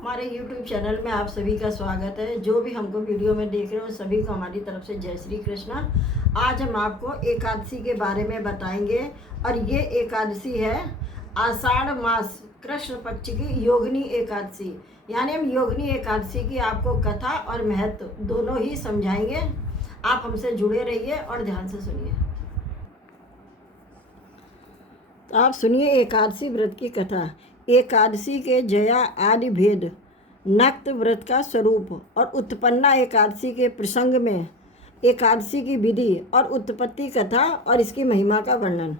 हमारे YouTube channel में आप सभी का स्वागत है। जो भी हमको वीडियो में देख रहे हो सभी को हमारी तरफ से जय श्री कृष्णा। आज हम आपको एकादशी के बारे में बताएंगे और ये एकादशी है आषाढ़ मास कृष्ण पक्ष की योगिनी एकादशी। यानी हम योगिनी एकादशी की आपको कथा और महत्व दोनों ही समझाएंगे। आप हमसे जुड़े रहिए और ध्यान से सुनिए। तो आप सुनिए एकादशी व्रत की कथा। एकादशी के जया आदि भेद, नक्त व्रत का स्वरूप और उत्पन्ना एकादशी के प्रसंग में एकादशी की विधि और उत्पत्ति कथा और इसकी महिमा का वर्णन।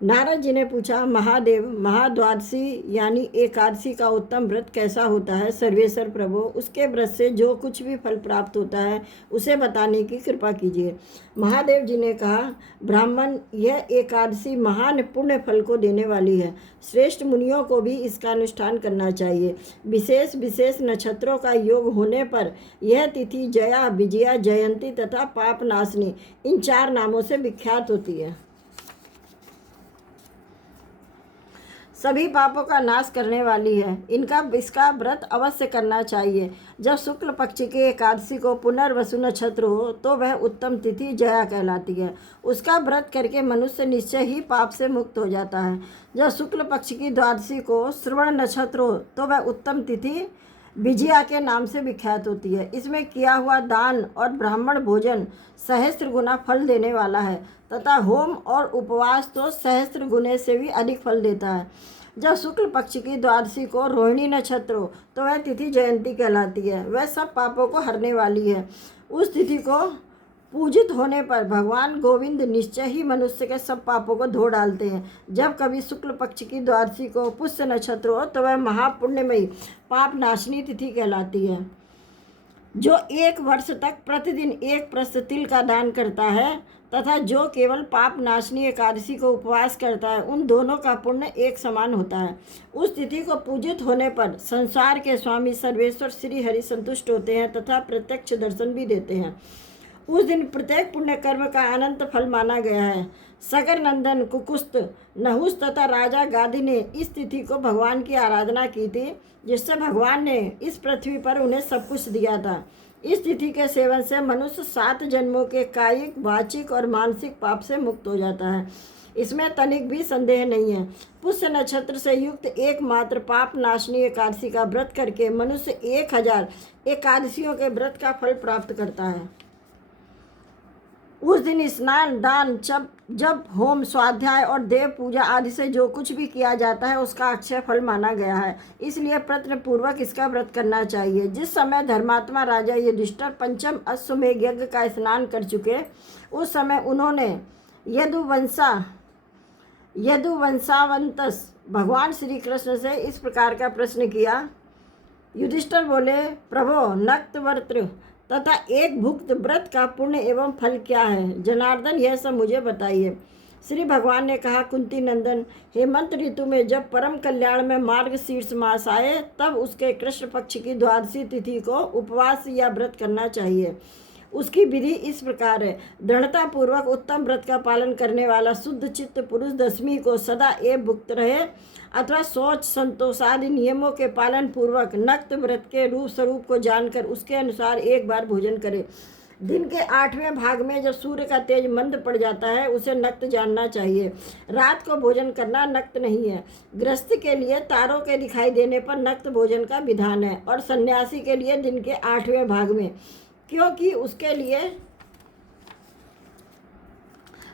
नारद जी ने पूछा, महादेव, महाद्वादशी यानी एकादशी का उत्तम व्रत कैसा होता है? सर्वेश्वर प्रभु, उसके व्रत से जो कुछ भी फल प्राप्त होता है उसे बताने की कृपा कीजिए। महादेव जी ने कहा, ब्राह्मण, यह एकादशी महान पुण्य फल को देने वाली है। श्रेष्ठ मुनियों को भी इसका अनुष्ठान करना चाहिए। विशेष विशेष नक्षत्रों का योग होने पर यह तिथि जया, विजया, जयंती तथा पाप नाशनी इन 4 नामों से विख्यात होती है। सभी पापों का नाश करने वाली है। इसका व्रत अवश्य करना चाहिए। जब शुक्ल पक्ष की एकादशी को पुनर्वसु नक्षत्र हो तो वह उत्तम तिथि जया कहलाती है। उसका व्रत करके मनुष्य निश्चय ही पाप से मुक्त हो जाता है। जब शुक्ल पक्ष की द्वादशी को श्रवण नक्षत्र हो तो वह उत्तम तिथि विजया के नाम से विख्यात होती है। इसमें किया हुआ दान और ब्राह्मण भोजन सहस्त्र गुना फल देने वाला है तथा होम और उपवास तो सहस्त्र गुने से भी अधिक फल देता है। जब शुक्ल पक्ष की द्वादशी को रोहिणी नक्षत्र हो तो वह तिथि जयंती कहलाती है। वह सब पापों को हरने वाली है। उस तिथि को पूजित होने पर भगवान गोविंद निश्चय ही मनुष्य के सब पापों को धो डालते हैं। जब कभी शुक्ल पक्ष की द्वादशी को पुष्य नक्षत्र हो तो वह महापुण्यमयी पाप नाशनी तिथि कहलाती है। जो 1 वर्ष तक प्रतिदिन 1 प्रस्थ तिल का दान करता है तथा जो केवल पाप नाशनी एकादशी को उपवास करता है, उन दोनों का पुण्य एक समान होता है। उस तिथि को पूजित होने पर संसार के स्वामी सर्वेश्वर श्री हरि संतुष्ट होते हैं तथा प्रत्यक्ष दर्शन भी देते हैं। उस दिन प्रत्येक पुण्य कर्म का अनंत फल माना गया है। सगर नंदन, कुकुस्त, नहुस तथा राजा गादी ने इस तिथि को भगवान की आराधना की थी, जिससे भगवान ने इस पृथ्वी पर उन्हें सब कुछ दिया था। इस तिथि के सेवन से मनुष्य 7 जन्मों के कायिक, वाचिक और मानसिक पाप से मुक्त हो जाता है। इसमें तनिक भी संदेह नहीं है। पुष्य नक्षत्र से युक्त एकमात्र पाप नाशनी एकादशी का व्रत करके मनुष्य 1000 एकादशियों के व्रत का फल प्राप्त करता है। उस दिन स्नान, दान, जप, होम, स्वाध्याय और देव पूजा आदि से जो कुछ भी किया जाता है उसका अक्षय फल माना गया है। इसलिए प्रयत्न पूर्वक इसका व्रत करना चाहिए। जिस समय धर्मात्मा राजा युधिष्ठिर पंचम अश्वमेध यज्ञ का स्नान कर चुके, उस समय उन्होंने यदुवंशावंतस भगवान श्री कृष्ण से इस प्रकार का प्रश्न किया। युधिष्ठिर बोले, प्रभो, नक्त व्रत तथा एक भुक्त व्रत का पुण्य एवं फल क्या है? जनार्दन, यह सब मुझे बताइए। श्री भगवान ने कहा, कुंती नंदन, हेमंत ऋतु में जब परम कल्याण में मार्गशीर्ष मास आए तब उसके कृष्ण पक्ष की द्वादशी तिथि को उपवास या व्रत करना चाहिए। उसकी विधि इस प्रकार है। दृढ़ता पूर्वक उत्तम व्रत का पालन करने वाला शुद्ध चित्त पुरुष दशमी को सदा एवं भुक्त रहे अथवा शौच, संतोष आदि नियमों के पालन पूर्वक नक्त व्रत के रूप स्वरूप को जानकर उसके अनुसार एक बार भोजन करे। दिन के 8वें भाग में जब सूर्य का तेज मंद पड़ जाता है उसे नक्त जानना चाहिए। रात को भोजन करना नक्त नहीं है। गृहस्थ के लिए तारों के दिखाई देने पर नक्त भोजन का विधान है और सन्यासी के लिए दिन के 8वें भाग में, क्योंकि उसके लिए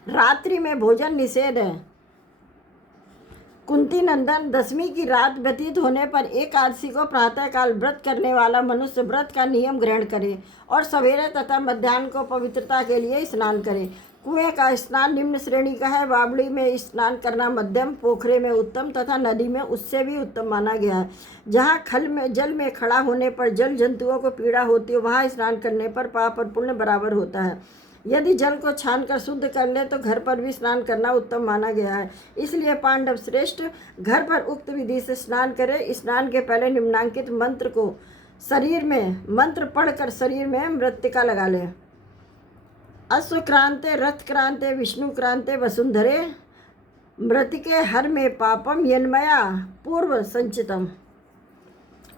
रात्रि में भोजन निषेध है। कुंती नंदन, दशमी की रात व्यतीत होने पर एकादशी को प्रातःकाल व्रत करने वाला मनुष्य व्रत का नियम ग्रहण करे और सवेरे तथा मध्याह्न को पवित्रता के लिए स्नान करे। कुएं का स्नान निम्न श्रेणी का है। बावड़ी में स्नान करना मध्यम, पोखरे में उत्तम तथा नदी में उससे भी उत्तम माना गया है। जहाँ जल में खड़ा होने पर जल जंतुओं को पीड़ा होती है, वहाँ स्नान करने पर पाप और पुण्य बराबर होता है। यदि जल को छानकर शुद्ध कर ले तो घर पर भी स्नान करना उत्तम माना गया है। इसलिए पांडव श्रेष्ठ घर पर उक्त विधि से स्नान करे। स्नान के पहले निम्नांकित मंत्र को पढ़कर शरीर में मृत्तिका लगा ले। अश्वक्रांते, रथक्रांते, विष्णुक्रांते, वसुंधरे, मृतिके हर में पापम यन्मया पूर्व संचितम।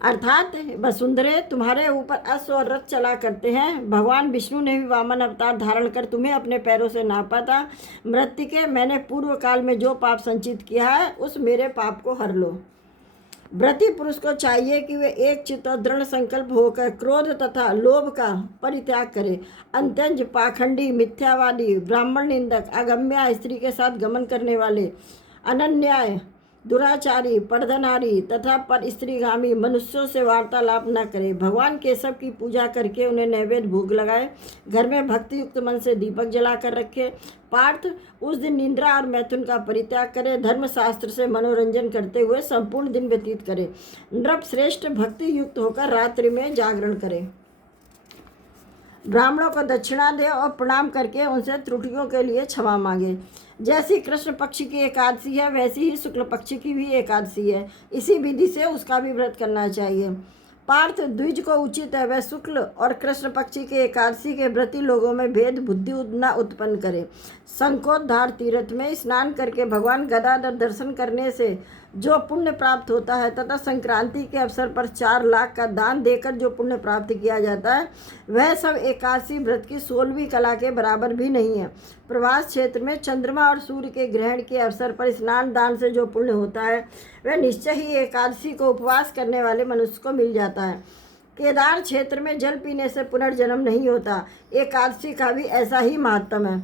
अर्थात वसुंधरे तुम्हारे ऊपर अश्व और रथ चला करते हैं। भगवान विष्णु ने भी वामन अवतार धारण कर तुम्हें अपने पैरों से नापा था। मृत्तिके, मैंने पूर्व काल में जो पाप संचित किया है उस मेरे पाप को हर लो। व्रती पुरुष को चाहिए कि वे एक चित्त और दृढ़ संकल्प होकर क्रोध तथा लोभ का परित्याग करे। अंत्यज, पाखंडी, मिथ्यावादी, ब्राह्मण निंदक, अगम्या स्त्री के साथ गमन करने वाले, अनन्याय, दुराचारी, परधनारी तथा पर स्त्रीगामी मनुष्यों से वार्तालाप न करे। भगवान केशव की पूजा करके उन्हें नैवेद्य भोग लगाए। घर में भक्ति युक्त मन से दीपक जलाकर रखे। पार्थ, उस दिन निद्रा और मैथुन का परित्याग करे। धर्मशास्त्र से मनोरंजन करते हुए संपूर्ण दिन व्यतीत करे। नृप श्रेष्ठ, भक्ति युक्त होकर रात्रि में जागरण करे। ब्राह्मणों को दक्षिणा दे और प्रणाम करके उनसे त्रुटियों के लिए क्षमा मांगे। जैसी कृष्ण पक्ष की एकादशी है वैसी ही शुक्ल पक्ष की भी एकादशी है। इसी विधि से उसका भी व्रत करना चाहिए। पार्थ, द्विज को उचित है वह शुक्ल और कृष्ण पक्षी के एकादशी के व्रती लोगों में भेद बुद्धि न उत्पन्न करे। संकोधार तीर्थ में स्नान करके भगवान गदाधर दर्शन करने से जो पुण्य प्राप्त होता है तथा संक्रांति के अवसर पर 4 लाख का दान देकर जो पुण्य प्राप्त किया जाता है वह सब एकादशी व्रत की 16वीं कला के बराबर भी नहीं है। प्रवास क्षेत्र में चंद्रमा और सूर्य के ग्रहण के अवसर पर स्नान दान से जो पुण्य होता है वह निश्चय ही एकादशी को उपवास करने वाले मनुष्य को मिल जाता है। केदार क्षेत्र में जल पीने से पुनर्जन्म नहीं होता। एकादशी का भी ऐसा ही महत्व है।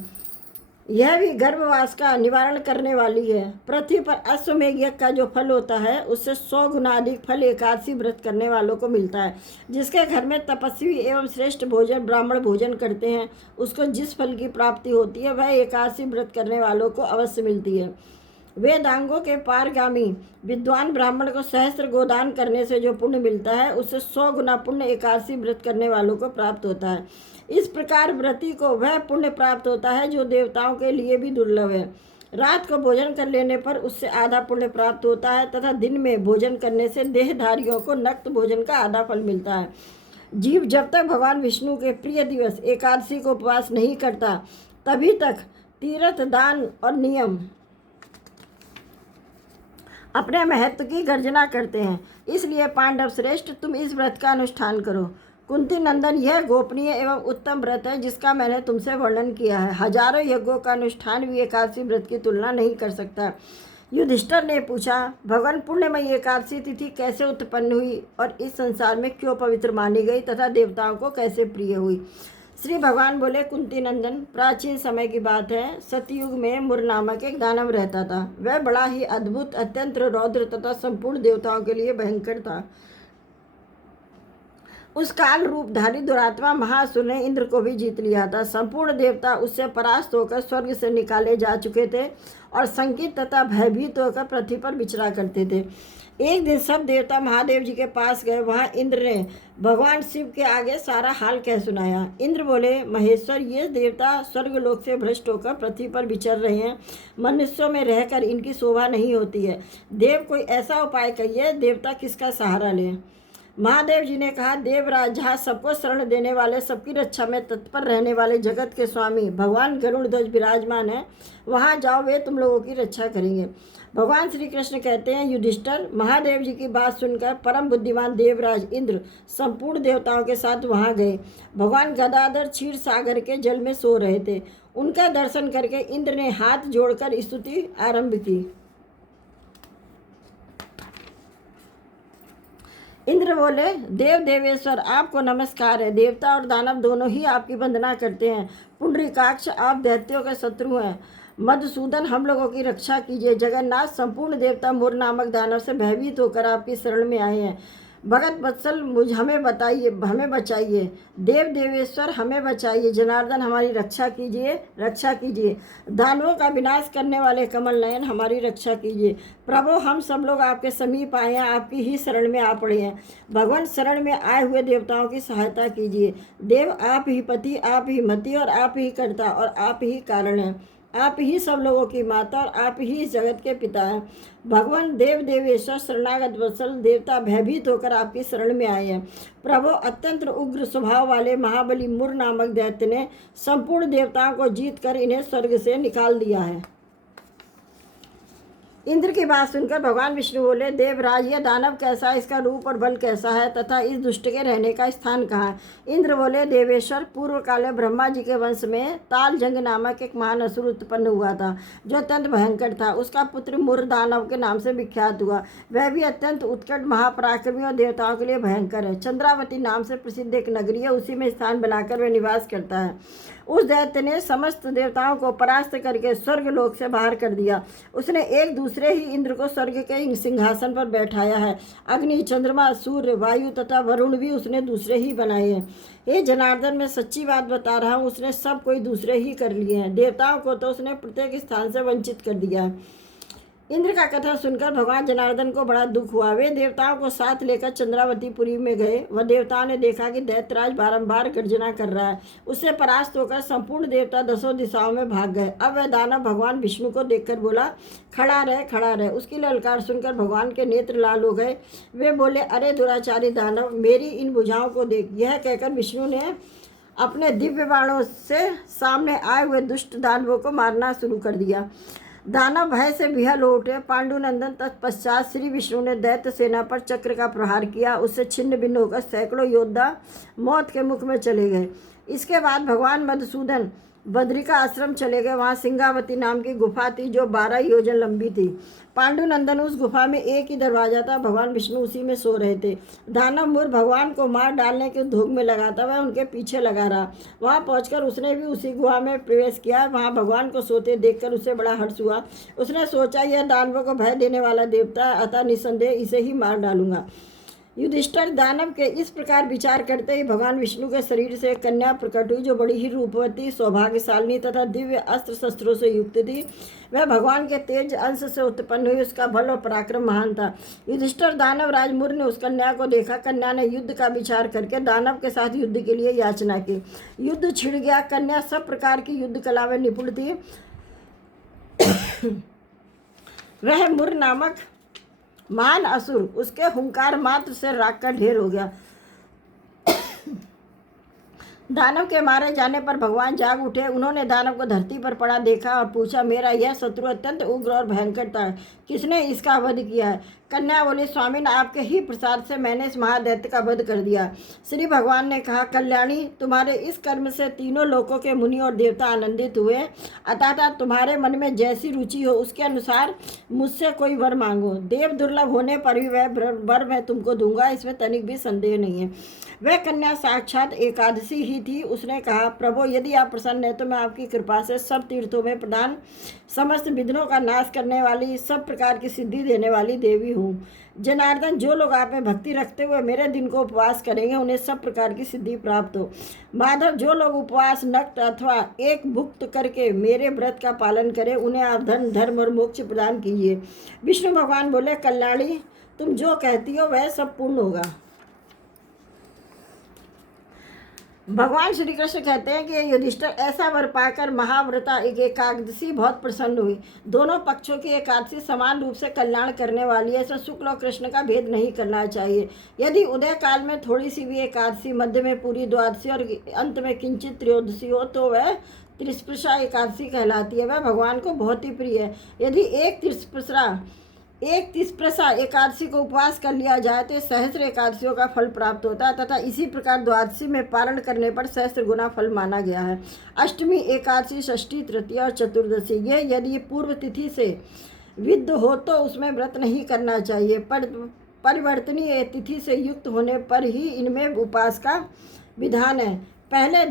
यह भी गर्भवास का निवारण करने वाली है। पृथ्वी पर अश्वमेध यज्ञ का जो फल होता है उससे 100 गुना अधिक फल एकादशी व्रत करने वालों को मिलता है। जिसके घर में तपस्वी एवं श्रेष्ठ भोजन ब्राह्मण भोजन करते हैं उसको जिस फल की प्राप्ति होती है वह एकादशी व्रत करने वालों को अवश्य मिलती है। वेदांगों के पारगामी विद्वान ब्राह्मण को सहस्त्र गोदान करने से जो पुण्य मिलता है उससे 100 गुना पुण्य एकादशी व्रत करने वालों को प्राप्त होता है। इस प्रकार व्रती को वह पुण्य प्राप्त होता है जो देवताओं के लिए भी दुर्लभ है। रात को भोजन कर लेने पर उससे आधा पुण्य प्राप्त होता है तथा दिन में भोजन करने से देहधारियों को नक्त भोजन का आधा फल मिलता है। जीव जब तक भगवान विष्णु के प्रिय दिवस एकादशी को उपवास नहीं करता तभी तक तीर्थ दान और नियम अपने महत्व की गर्जना करते हैं। इसलिए पांडव श्रेष्ठ, तुम इस व्रत का अनुष्ठान करो। कुंती नंदन, यह गोपनीय एवं उत्तम व्रत है जिसका मैंने तुमसे वर्णन किया है। हजारों यज्ञों का अनुष्ठान भी एकादशी व्रत की तुलना नहीं कर सकता। युधिष्ठिर ने पूछा, भगवान पुण्यमयी एकादशी तिथि कैसे उत्पन्न हुई और इस संसार में क्यों पवित्र मानी गई तथा देवताओं को कैसे प्रिय हुई? श्री भगवान बोले, कुंती नंदन, प्राचीन समय की बात है। सतयुग में मुर नामक एक दानव रहता था। वह बड़ा ही अद्भुत, अत्यंत रौद्र तथा संपूर्ण देवताओं के लिए भयंकर था। उस काल रूपधारी दुरात्मा महासुर ने इंद्र को भी जीत लिया था। संपूर्ण देवता उससे परास्त होकर स्वर्ग से निकाले जा चुके थे और संकित तथा भयभीत होकर पृथ्वी पर विचरा करते थे। एक दिन सब देवता महादेव जी के पास गए। वहाँ इंद्र ने भगवान शिव के आगे सारा हाल कह सुनाया। इंद्र बोले, महेश्वर, ये देवता स्वर्गलोक से भ्रष्ट होकर पृथ्वी पर विचर रहे हैं। मनुष्यों में रहकर इनकी शोभा नहीं होती है। देव, कोई ऐसा उपाय कहिए, देवता किसका सहारा लें? महादेव जी ने कहा, देवराज, जहाँ सबको शरण देने वाले, सबकी रक्षा में तत्पर रहने वाले जगत के स्वामी भगवान गरुड़ ध्वज विराजमान है, वहाँ जाओ, वे तुम लोगों की रक्षा करेंगे। भगवान श्री कृष्ण कहते हैं, युधिष्ठिर, महादेव जी की बात सुनकर परम बुद्धिमान देवराज इंद्र संपूर्ण देवताओं के साथ वहाँ गए। भगवान गदाधर क्षीर सागर के जल में सो रहे थे। उनका दर्शन करके इंद्र ने हाथ जोड़कर स्तुति आरंभ की। इंद्र बोले, देव देवेश्वर, आपको नमस्कार है। देवता और दानव दोनों ही आपकी वंदना करते हैं। पुंडरीकाक्ष, आप दैत्यों के शत्रु हैं। मधुसूदन, हम लोगों की रक्षा कीजिए। जगन्नाथ, संपूर्ण देवता मुर नामक दानव से भयभीत होकर आपकी शरण में आए हैं। भगत वत्सल, हमें बचाइए। देव देवेश्वर, हमें बचाइए। जनार्दन, हमारी रक्षा कीजिए। दानवों का विनाश करने वाले कमल नयन, हमारी रक्षा कीजिए। प्रभु, हम सब लोग आपके समीप आए हैं, आपकी ही शरण में आ पड़े हैं। भगवान, शरण में आए हुए देवताओं की सहायता कीजिए। देव, आप ही पति, आप ही मति और आप ही कर्ता और आप ही कारण हैं। आप ही सब लोगों की माता और आप ही इस जगत के पिता हैं। भगवान देव देवेश्वर, शरणागत वत्सल, देवता भयभीत होकर आपकी शरण में आए हैं। प्रभु, अत्यंत उग्र स्वभाव वाले महाबली मुर नामक दैत्य ने संपूर्ण देवताओं को जीत कर इन्हें स्वर्ग से निकाल दिया है। इंद्र की बात सुनकर भगवान विष्णु बोले, देवराज, यह दानव कैसा है, इसका रूप और बल कैसा है तथा इस दुष्ट के रहने का स्थान कहाँ है। इंद्र बोले, देवेश्वर, पूर्व काल में ब्रह्मा जी के वंश में तालजंग नामक एक महान असुर उत्पन्न हुआ था जो अत्यंत भयंकर था। उसका पुत्र मुर दानव के नाम से विख्यात हुआ। वह भी अत्यंत उत्कट, महापराक्रमी और देवताओं के लिए भयंकर है। चंद्रावती नाम से प्रसिद्ध एक नगरी है, उसी में स्थान बनाकर वह निवास करता है। उस दैत्य ने समस्त देवताओं को परास्त करके स्वर्ग लोक से बाहर कर दिया। उसने एक दूसरे ही इंद्र को स्वर्ग के सिंहासन पर बैठाया है। अग्नि, चंद्रमा, सूर्य, वायु तथा वरुण भी उसने दूसरे ही बनाए हैं। हे जनार्दन, मैं सच्ची बात बता रहा हूँ, उसने सब कोई दूसरे ही कर लिए हैं। देवताओं को तो उसने प्रत्येक स्थान से वंचित कर दिया है। इंद्र का कथन सुनकर भगवान जनार्दन को बड़ा दुख हुआ। वे देवताओं को साथ लेकर चंद्रावतीपुरी में गए। वह देवताओं ने देखा कि दैत्यराज बारंबार गर्जना कर रहा है। उससे परास्त होकर संपूर्ण देवता दसों दिशाओं में भाग गए। अब वह दानव भगवान विष्णु को देखकर बोला, खड़ा रहे, खड़ा रहे। उसकी ललकार सुनकर भगवान के नेत्र लाल हो गए। वे बोले, अरे दुराचारी दानव, मेरी इन भुजाओं को देख। यह कहकर विष्णु ने अपने दिव्य बाणों से सामने आए हुए दुष्ट दानवों को मारना शुरू कर दिया। दानव भय से बिहल हो उठे। पांडुनंदन तत्पश्चात श्री विष्णु ने दैत्य सेना पर चक्र का प्रहार किया। उससे छिन्न भिन्न होकर सैकड़ों योद्धा मौत के मुख में चले गए। इसके बाद भगवान मधुसूदन बद्रिका आश्रम चले गए। वहाँ सिंगावती नाम की गुफा थी जो 12 योजन लंबी थी। पांडुनंदन उस गुफा में एक ही दरवाजा था। भगवान विष्णु उसी में सो रहे थे। दानव मुर भगवान को मार डालने के उद्योग में लगा था। वह उनके पीछे लगा रहा। वहाँ पहुंचकर उसने भी उसी गुफा में प्रवेश किया। वहाँ भगवान को सोते देखकर उसे बड़ा हर्ष हुआ। उसने सोचा, यह दानवों को भय देने वाला देवता है, अतः निसंदेह इसे ही मार डालूंगा। युधिष्ठिर दानव के इस प्रकार विचार करते ही भगवान विष्णु के शरीर से एक कन्या प्रकट हुई जो बड़ी ही रूपवती, सौभाग्यशालिनी तथा दिव्य अस्त्र शस्त्रों से युक्त थी। वह भगवान के तेज अंश से उत्पन्न हुई। उसका बल और पराक्रम महान था। युधिष्ठिर दानव राज मुर ने उस कन्या को देखा। कन्या ने युद्ध का विचार करके दानव के साथ युद्ध के लिए याचना की। युद्ध छिड़ गया। कन्या सब प्रकार की युद्ध कला में निपुण थी। वह मुर नामक महान असुर उसके हुंकार मात्र से राख का ढेर हो गया। दानव के मारे जाने पर भगवान जाग उठे। उन्होंने दानव को धरती पर पड़ा देखा और पूछा, मेरा यह शत्रु अत्यंत उग्र और भयंकर था, किसने इसका वध किया है। कन्या बोली, स्वामिन, आपके ही प्रसाद से मैंने इस महादैत्य का वध कर दिया। श्री भगवान ने कहा, कल्याणी, तुम्हारे इस कर्म से तीनों लोकों के मुनि और देवता आनंदित हुए। अतः तुम्हारे मन में जैसी रुचि हो उसके अनुसार मुझसे कोई वर मांगो। देव दुर्लभ होने पर भी वह वर मैं तुमको दूंगा, इसमें तनिक भी संदेह नहीं है। वह कन्या साक्षात एकादशी ही थी। उसने कहा, प्रभु, यदि आप प्रसन्न हैं तो मैं आपकी कृपा से सब तीर्थों में प्रदान, समस्त विघ्नों का नाश करने वाली, सब प्रकार की सिद्धि देने वाली देवी हूँ। जनार्दन, जो लोग आप में भक्ति रखते हुए मेरे दिन को उपवास करेंगे उन्हें सब प्रकार की सिद्धि प्राप्त हो। माधव, जो लोग उपवास, नक्त अथवा एक भुक्त करके मेरे व्रत का पालन करें उन्हें आप धन, धर्म और मोक्ष प्रदान कीजिए। विष्णु भगवान बोले, कल्याणी, तुम जो कहती हो वह सब पूर्ण होगा। भगवान श्री कृष्ण कहते हैं कि युधिष्ठिर, ऐसा वर पाकर महाव्रता एकादशी बहुत प्रसन्न हुई। दोनों पक्षों की एकादशी समान रूप से कल्याण करने वाली है। इसमें शुक्ल और कृष्ण का भेद नहीं करना चाहिए। यदि उदय काल में थोड़ी सी भी एकादशी, मध्य में पूरी द्वादशी और अंत में किंचित त्रयोदशी हो तो वह त्रिस्पर्शा एकादशी कहलाती है। वह भगवान को बहुत ही प्रिय है। यदि एक तिस्प्रसा एकादशी को उपवास कर लिया जाए तो सहस्त्र एकादशियों का फल प्राप्त होता है तथा इसी प्रकार द्वादशी में पारण करने पर सहस्त्र गुना फल माना गया है। अष्टमी, एकादशी, षष्ठी, तृतीया और चतुर्दशी, ये यदि पूर्व तिथि से विद्ध हो तो उसमें व्रत नहीं करना चाहिए। परिवर्तनीय तिथि से युक्त होने पर ही इनमें उपवास का विधान है। पहले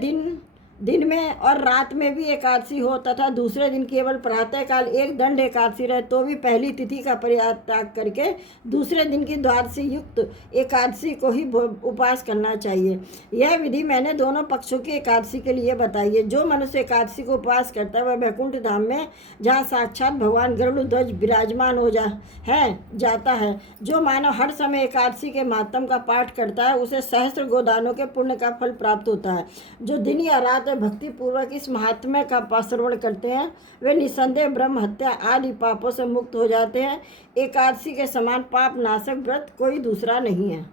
दिन में और रात में भी एकादशी हो तथा दूसरे दिन केवल प्रातःकाल एक दंड एकादशी रहे तो भी पहली तिथि का परित्याग करके दूसरे दिन की द्वादशी युक्त एकादशी को ही उपवास करना चाहिए। यह विधि मैंने दोनों पक्षों की एकादशी के लिए बताई है। जो मनुष्य एकादशी को उपवास करता है वह वैकुंठ धाम में, जहाँ साक्षात भगवान गरुड़ विराजमान हो जाता है। जो मानव हर समय एकादशी के महात्म का पाठ करता है उसे सहस्त्र गोदानों के पुण्य का फल प्राप्त होता है। जो दिन या रात भक्ति पूर्वक इस महात्म्य का श्रवण करते हैं वे निसंदेह ब्रह्म हत्या आदि पापों से मुक्त हो जाते हैं। एकादशी के समान पाप नाशक व्रत कोई दूसरा नहीं है।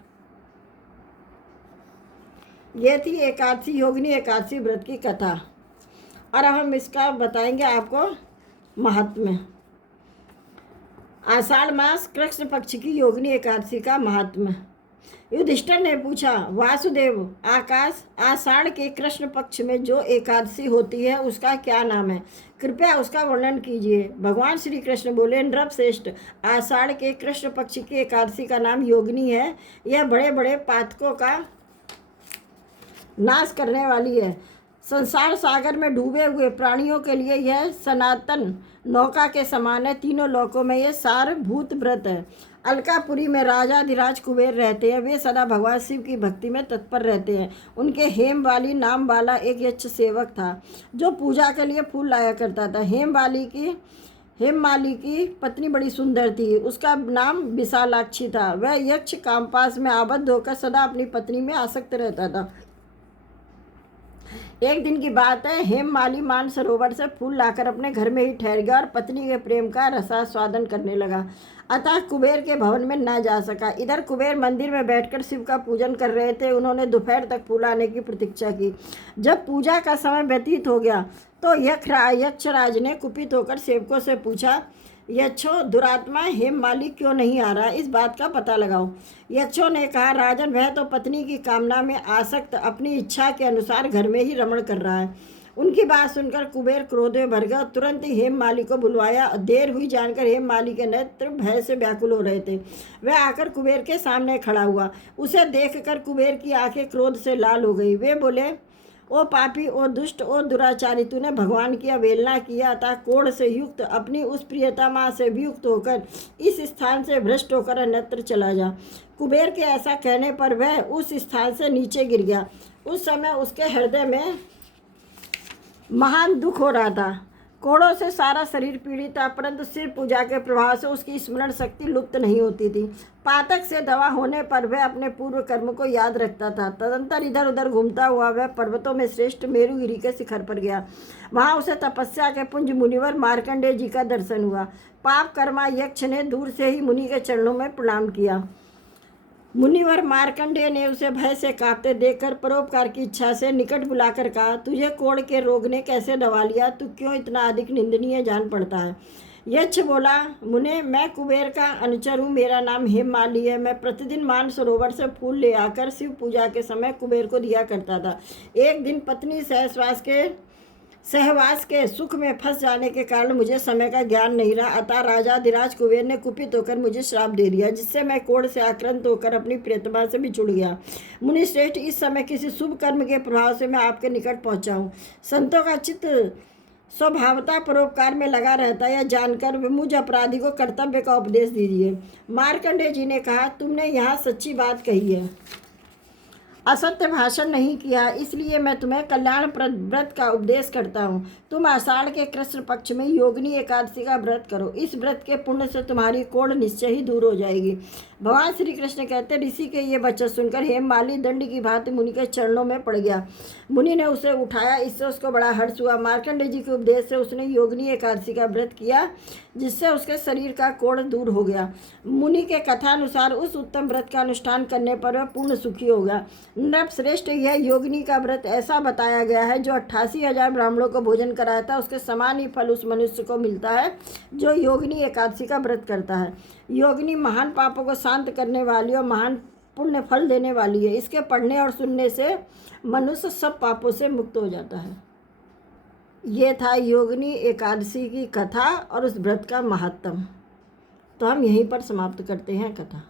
ये थी एकादशी, योगिनी एकादशी व्रत की कथा। और अब हम इसका बताएंगे आपको महात्म्य। आषाढ़ मास कृष्ण पक्ष की योगिनी एकादशी का महात्म्य। युधिष्ठिर ने पूछा, वासुदेव, आकाश आषाढ़ के कृष्ण पक्ष में जो एकादशी होती है उसका क्या नाम है? कृपया उसका वर्णन कीजिए। भगवान श्री कृष्ण बोले, नृपश्रेष्ठ, आषाढ़ के कृष्ण पक्ष की एकादशी का नाम योगिनी है। यह बड़े बड़े पातकों का नाश करने वाली है। संसार सागर में डूबे हुए प्राणियों के लिए यह सनातन नौका के समान है। तीनों लोकों में यह सारभूत व्रत है। अलकापुरी में राजाधिराज कुबेर रहते हैं। वे सदा भगवान शिव की भक्ति में तत्पर रहते हैं। उनके हेमवाली नाम वाला एक यक्ष सेवक था जो पूजा के लिए फूल लाया करता था। हेममाली की पत्नी बड़ी सुंदर थी। उसका नाम विशालाक्षी था। वह यक्ष कामपास में आबद्ध होकर सदा अपनी पत्नी में आसक्त रहता था। एक दिन की बात है, हेममाली मानसरोवर से फूल लाकर अपने घर में ही ठहर गया और पत्नी के प्रेम का रसास्वादन करने लगा। अतः कुबेर के भवन में न जा सका। इधर कुबेर मंदिर में बैठकर शिव का पूजन कर रहे थे। उन्होंने दोपहर तक फूल आने की प्रतीक्षा की। जब पूजा का समय व्यतीत हो गया तो यक्षराज ने कुपित होकर सेवकों से पूछा, यक्षों, दुरात्मा हेममाली क्यों नहीं आ रहा? इस बात का पता लगाओ। यक्षों ने कहा, राजन, वह तो पत्नी की कामना में आसक्त अपनी इच्छा के अनुसार घर में ही रमण कर रहा है। उनकी बात सुनकर कुबेर क्रोध में भर गया। तुरंत ही हेममाली को बुलवाया। देर हुई जानकर हेममाली के नेत्र भय से व्याकुल हो रहे थे। वह आकर कुबेर के सामने खड़ा हुआ। उसे देखकर कुबेर की आंखें क्रोध से लाल हो गई। वे बोले, ओ पापी, ओ दुष्ट, ओ दुराचारी, तूने भगवान की अवहेलना किया। अतः कोढ़ से युक्त अपनी उस प्रियतमा से वियुक्त होकर इस स्थान से भ्रष्ट होकर अन्यत्र चला जा। कुबेर के ऐसा कहने पर वह उस स्थान से नीचे गिर गया। उस समय उसके हृदय में महान दुख हो रहा था। कोड़ों से सारा शरीर पीड़ित था, परंतु शिव पूजा के प्रभाव से उसकी स्मरण शक्ति लुप्त नहीं होती थी। पातक से दवा होने पर वह अपने पूर्व कर्म को याद रखता था। तदंतर इधर उधर घूमता हुआ वह पर्वतों में श्रेष्ठ मेरुगिरी के शिखर पर गया। वहाँ उसे तपस्या के पुंज मुनिवर मार्कंडेय जी का दर्शन हुआ। पाप कर्मा यक्ष ने दूर से ही मुनि के चरणों में प्रणाम किया। मुनिवर मार्कंडेय ने उसे भय से कांपते देखकर परोपकार की इच्छा से निकट बुलाकर कहा, तुझे कोढ़ के रोग ने कैसे दबा लिया? तू क्यों इतना अधिक निंदनीय जान पड़ता है? यक्ष बोला, मुने, मैं कुबेर का अनुचर हूँ। मेरा नाम हेममाली है। मैं प्रतिदिन मानसरोवर से फूल ले आकर शिव पूजा के समय कुबेर को दिया करता था। एक दिन पत्नी सहवास के सुख में फंस जाने के कारण मुझे समय का ज्ञान नहीं रहा। अतः राजाधिराज कुबेर ने कुपित होकर मुझे श्राप दे दिया, जिससे मैं कोढ़ से आक्रांत होकर अपनी प्रियतमा से बिछुड़ गया। मुनि श्रेष्ठ, इस समय किसी शुभ कर्म के प्रभाव से मैं आपके निकट पहुंचा हूँ। संतों का चित्त स्वभावता परोपकार में लगा रहता है। यह जानकर मुझ अपराधी को कर्तव्य का उपदेश दीजिए। मार्कंडेय जी ने कहा, तुमने यहाँ सच्ची बात कही है, असत्य भाषण नहीं किया, इसलिए मैं तुम्हें कल्याणप्रद व्रत का उपदेश करता हूँ। तुम आषाढ़ के कृष्ण पक्ष में योगिनी एकादशी का व्रत करो। इस व्रत के पुण्य से तुम्हारी कोढ़ निश्चय ही दूर हो जाएगी। भगवान श्री कृष्ण कहते, ऋषि के ये वचन सुनकर हेममाली दंड की भांति मुनि के चरणों में पड़ गया। मुनि ने उसे उठाया, इससे उसको बड़ा हर्ष हुआ। मार्कंडेय जी के उपदेश से उसने योगिनी एकादशी का व्रत किया, जिससे उसके शरीर का कोढ़ दूर हो गया। मुनि के कथानुसार उस उत्तम व्रत का अनुष्ठान करने पर वह पूर्ण सुखी होगा। नृपश्रेष्ठ, यह योगिनी का व्रत ऐसा बताया गया है, जो 88,000 ब्राह्मणों को भोजन कराता है, उसके समान ही फल उस मनुष्य को मिलता है जो योगिनी एकादशी का व्रत करता है। योगिनी महान पापों को शांत करने वाली और महान पुण्य फल देने वाली है। इसके पढ़ने और सुनने से मनुष्य सब पापों से मुक्त हो जाता है। ये था योगिनी एकादशी की कथा और उस व्रत का महात्म। तो हम यहीं पर समाप्त करते हैं कथा।